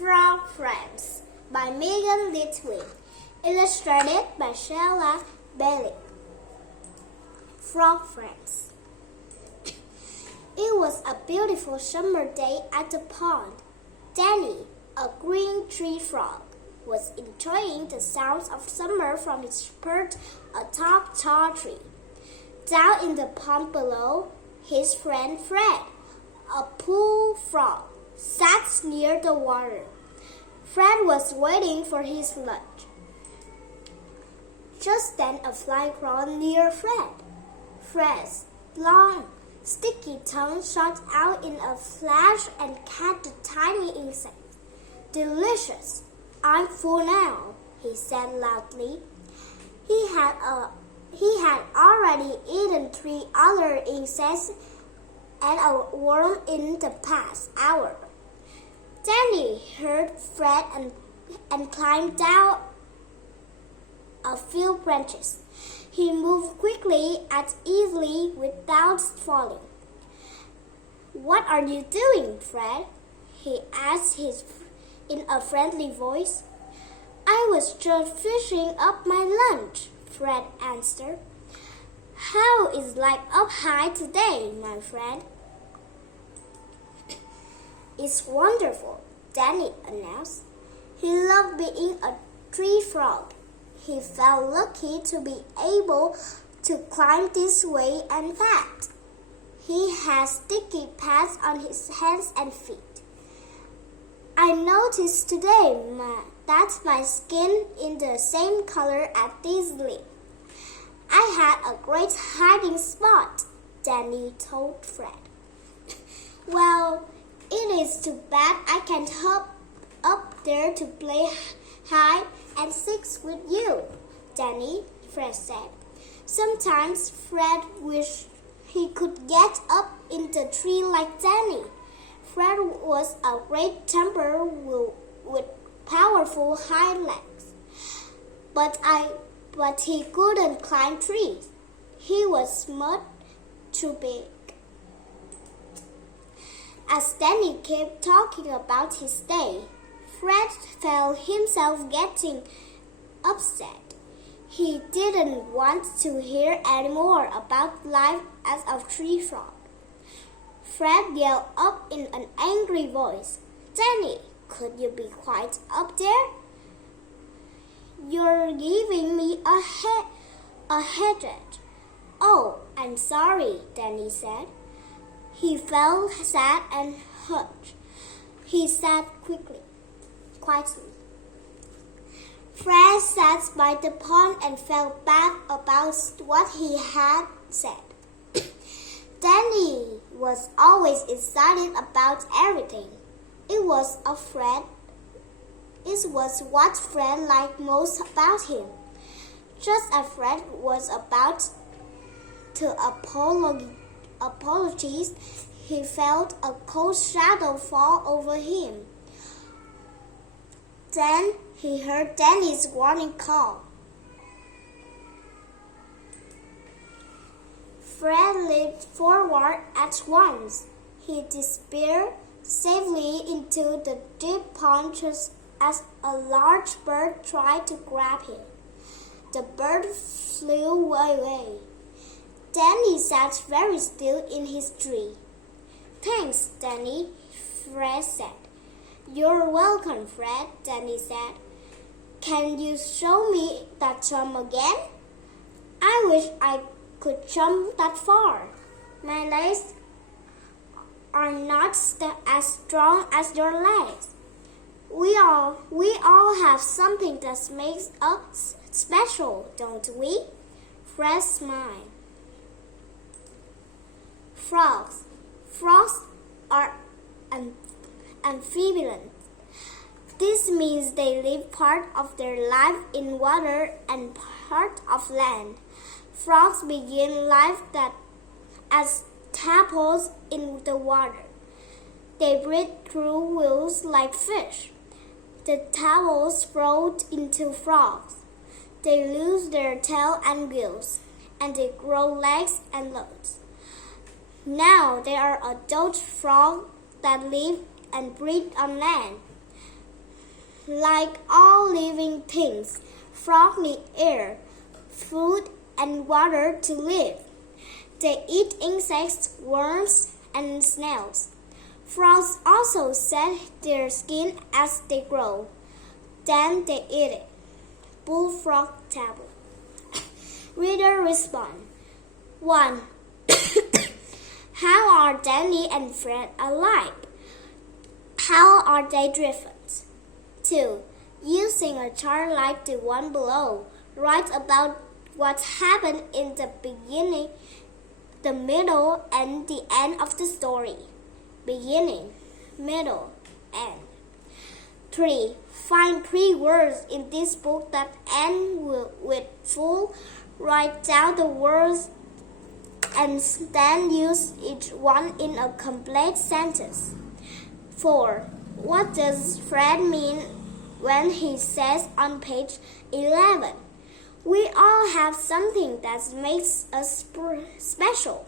Freinds by Megan Litwin, illustrated by Sheila Bailey. Freinds. It was a beautiful summer day at the pond. Danny, a green tree frog, was enjoying the sounds of summer from his perch atop tall tree. Down in the pond below, his friend Fred, a pool frog, sat near the water. Fred was waiting for his lunch. Just then a fly crawled near Fred. Fred's long, sticky tongue shot out in a flash and caught the tiny insect. "Delicious! I'm full now," he said loudly. He had already eaten 3 other insects and a worm in the past hour. Danny heard Fred and climbed down a few branches. He moved quickly and easily without falling. "What are you doing, Fred?" he asked in a friendly voice. "I was just fishing up my lunch," Fred answered. "How is life up high today, my friend?" "It's wonderful," Danny announced. He loved being a tree frog. He felt lucky to be able to climb this way and that. He had sticky pads on his hands and feet. "I noticed today that my skin is the same color as this leaf. I had a great hiding spot," Danny told Fred. "Well, it is too bad I can't hop up there to play hide and seek with you, Danny," Fred said. Sometimes Fred wished he could get up in the tree like Danny. Fred was a great jumper with powerful hind legs. But he couldn't climb trees. He was much too big. As Danny kept talking about his day, Fred felt himself getting upset. He didn't want to hear any more about life as a tree frog. Fred yelled up in an angry voice, "Danny, could you be quiet up there? You're giving me a headache." "Oh, I'm sorry," Danny said. He felt sad and hurt. He sat quietly. Fred sat by the pond and felt bad about what he had said. Danny was always excited about everything. It was what Fred liked most about him. Just as Fred was about to apologize, he felt a cold shadow fall over him. Then he heard Danny's warning call. Fred leaped forward at once. He disappeared safely into the deep pond just as a large bird tried to grab him. The bird flew away. Danny sat very still in his tree. "Thanks, Danny," Fred said. "You're welcome, Fred," Danny said. "Can you show me that jump again? I wish I could jump that far. My legs are not as strong as your legs. We all have something that makes us special, don't we?" Fred smiled. Frogs. Frogs are amphibians. This means they live part of their life in water and part of land. Frogs begin life as tadpoles in the water. They breathe through gills like fish. The tadpoles float into frogs. They lose their tail and gills, and they grow legs and lungs. Now they are adult frogs that live and breathe on land. Like all living things, frogs need air, food, and water to live. They eat insects, worms, and snails. Frogs also shed their skin as they grow. Then they eat it. Bullfrog table. Reader respond. 1. How are Danny and Fred alike? How are they different? 2. Using a chart like the one below, write about what happened in the beginning, the middle, and the end of the story. Beginning, middle, end. 3. Find 3 words in this book that end with full. Write down the words and then use each one in a complete sentence. 4. What does Fred mean when he says on page 11, "We all have something that makes us special"?